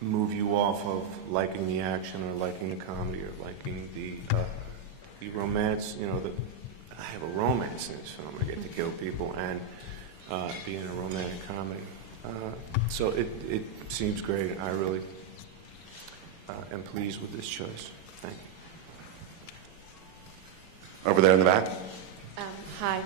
move you off of liking the action or liking the comedy or liking the romance. You know, I have a romance in this film. I get to kill people and be in a romantic comedy. So it seems great. I really am pleased with this choice. Thank you. Over there in the back. Hi.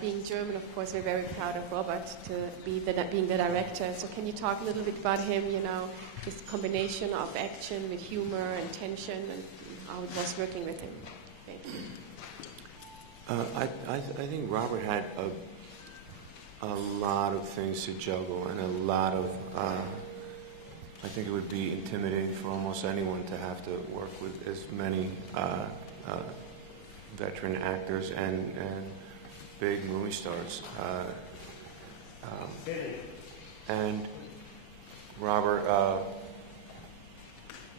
Being German, of course, we're very proud of Robert to be being the director. So can you talk a little bit about him, you know, this combination of action with humor and tension and how it was working with him? Thank you. I think Robert had a lot of things to juggle and a lot of, I think it would be intimidating for almost anyone to have to work with as many veteran actors and big movie stars. And Robert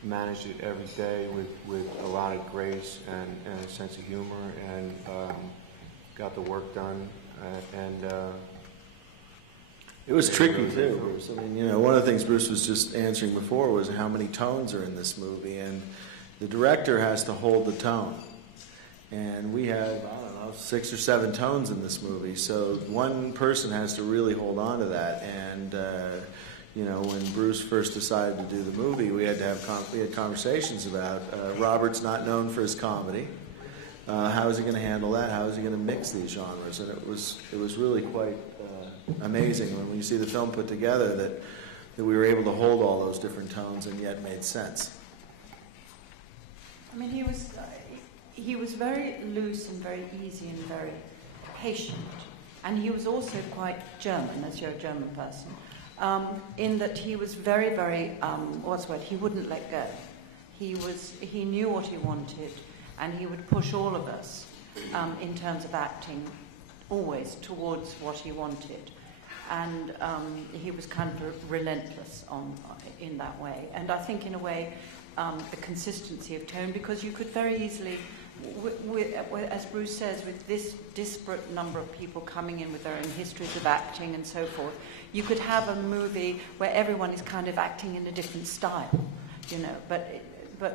managed it every day with a lot of grace and a sense of humor and got the work done. It was tricky too, Bruce. I mean, you know, one of the things Bruce was just answering before was how many tones are in this movie, and the director has to hold the tone. And we have, I don't know, 6 or 7 tones in this movie, so one person has to really hold on to that. And you know, when Bruce first decided to do the movie, we had conversations about Robert's not known for his comedy. How is he going to handle that? How is he going to mix these genres? And it was really quite amazing when you see the film put together that we were able to hold all those different tones and yet made sense. I mean, he was very loose and very easy and very patient. And he was also quite German, as you're a German person, in that he was very, very, what's the word, he wouldn't let go. He knew what he wanted, and he would push all of us in terms of acting always towards what he wanted. And he was kind of relentless in that way. And I think in a way, the consistency of tone, because you could very easily, as Bruce says, with this disparate number of people coming in with their own histories of acting and so forth, you could have a movie where everyone is kind of acting in a different style, you know. But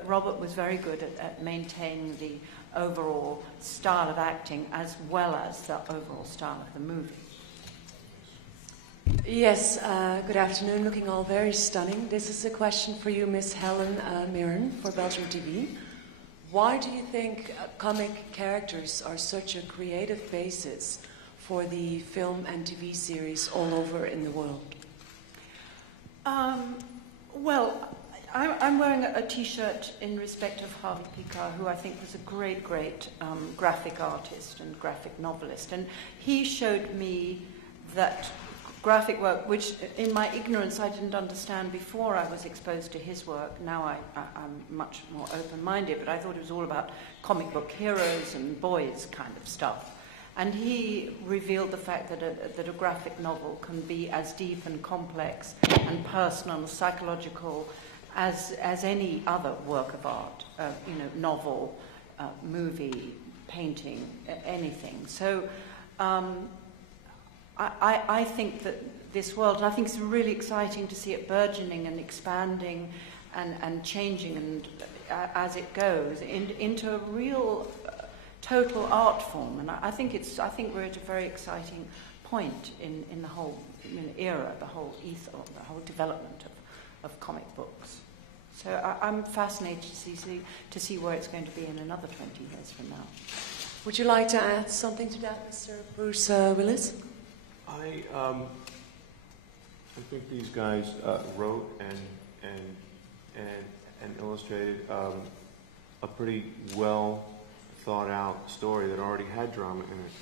Robert was very good at maintaining the overall style of acting as well as the overall style of the movie. Yes, good afternoon. Looking all very stunning. This is a question for you, Miss Helen Mirren, for Belgium TV. Why do you think comic characters are such a creative basis for the film and TV series all over in the world? Well, I'm wearing a T-shirt in respect of Harvey Pekar, who I think was a great, great graphic artist and graphic novelist. And he showed me that graphic work, which in my ignorance I didn't understand before I was exposed to his work. Now I'm much more open-minded, but I thought it was all about comic book heroes and boys kind of stuff. And he revealed the fact that a graphic novel can be as deep and complex and personal and psychological as any other work of art, you know, novel, movie, painting, anything. So I think that this world, and I think it's really exciting to see it burgeoning and expanding and changing and as it goes into a real total art form. And I think we're at a very exciting point in the whole era, the whole ethos, the whole development of comic books. So I'm fascinated to see where it's going to be in another 20 years from now. Would you like to add something to that, Mr. Bruce Willis? I think these guys wrote and illustrated a pretty well thought out story that already had drama in it,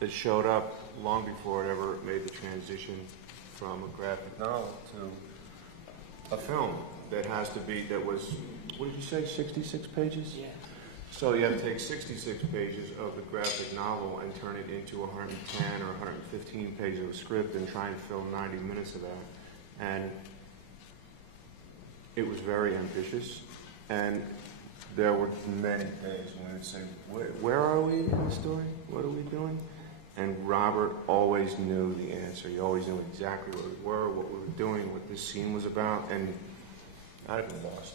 that showed up long before it ever made the transition from a graphic novel to a film that was, what did you say, 66 pages? Yeah. So you have to take 66 pages of the graphic novel and turn it into 110 or 115 pages of a script and try and fill 90 minutes of that. And it was very ambitious. And there were many days when we would say, where are we in the story? What are we doing? And Robert always knew the answer. He always knew exactly where we were, what we were doing, what this scene was about, and I've been lost.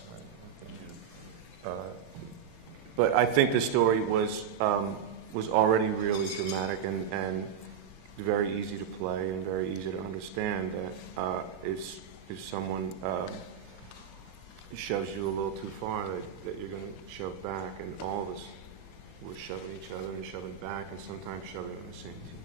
But I think the story was already really dramatic and very easy to play and very easy to understand. That if someone shoves you a little too far, that you're going to shove back, and all of us were shoving each other and shoving back, and sometimes shoving on the same team.